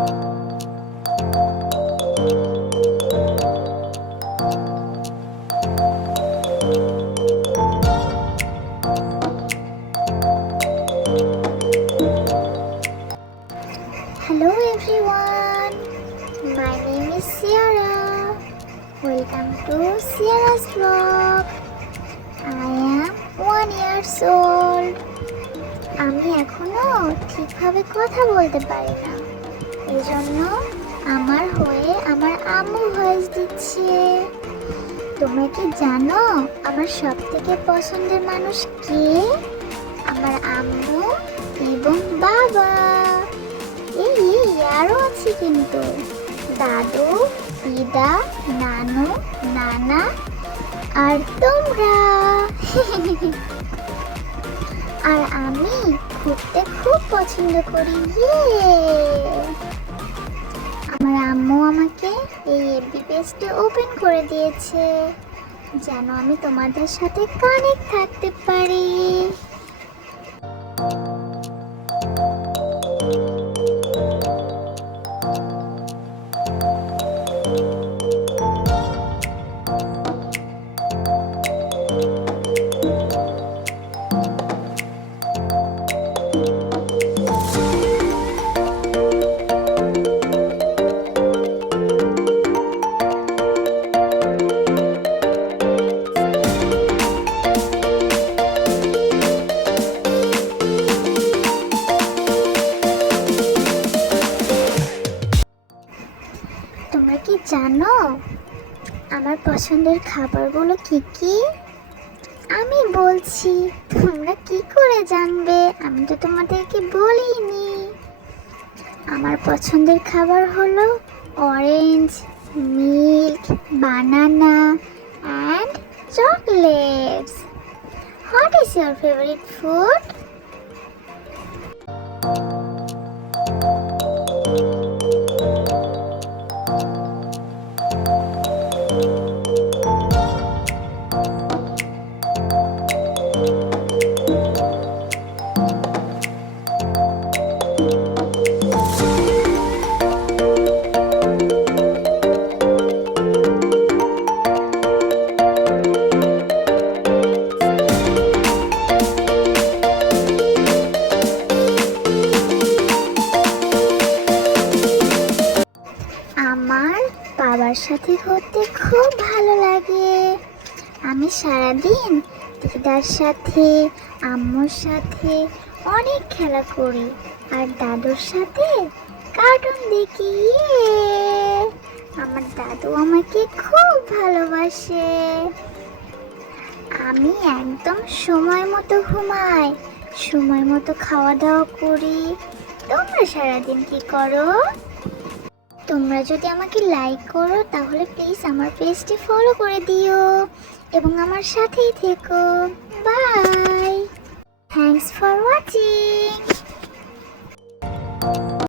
Hello everyone, my name is Sierra. Welcome to Sierra's vlog. I am 1 year old. আমি এখনো ঠিকভাবে কথা বলতে পারি না, এজন্য আমার হয়ে আমার আম্মু ভয়েস দিচ্ছে। তোমরা কি জানো আমার সবথেকে পছন্দের মানুষ কে? আমার আম্মু এবং বাবা। এই আরও আছে কিন্তু দাদু, দিদা, নানু, নানা আর তোমরা। আর আমি ঘুরতে খুব পছন্দ করি। আমার আম্মু আমাকে এই এফবি পেজটি ওপেন করে দিয়েছে যেন আমি তোমাদের সাথে কানেক্ট থাকতে পারি। তোমরা কি জানো আমার পছন্দের খাবারগুলো কি কি? আমি বলছি, তোমরা কি করে জানবে? আমি তো তোমাদেরকে বলিনি। আমার পছন্দের খাবার হলো orange, milk, banana and chocolates. What is your favourite food? আমার বাবার সাথে ঘুরতে খুব ভালো লাগে। আমি সারাদিন দিদার সাথে, আম্মুর সাথে অনেক খেলা করি আর দাদুর সাথে কার্টুন দেখি। আমার দাদু আমাকে খুব ভালোবাসে। আমি একদম সময় মতো ঘুমাই, সময় মতো খাওয়া দাওয়া করি। তোমরা সারাদিন কি করো? তোমরা যদি আমাকে লাইক করো তাহলে প্লিজ আমার পেজটি ফলো করে দিও এবং আমার সাথেই থেকো। Bye, thanks for watching.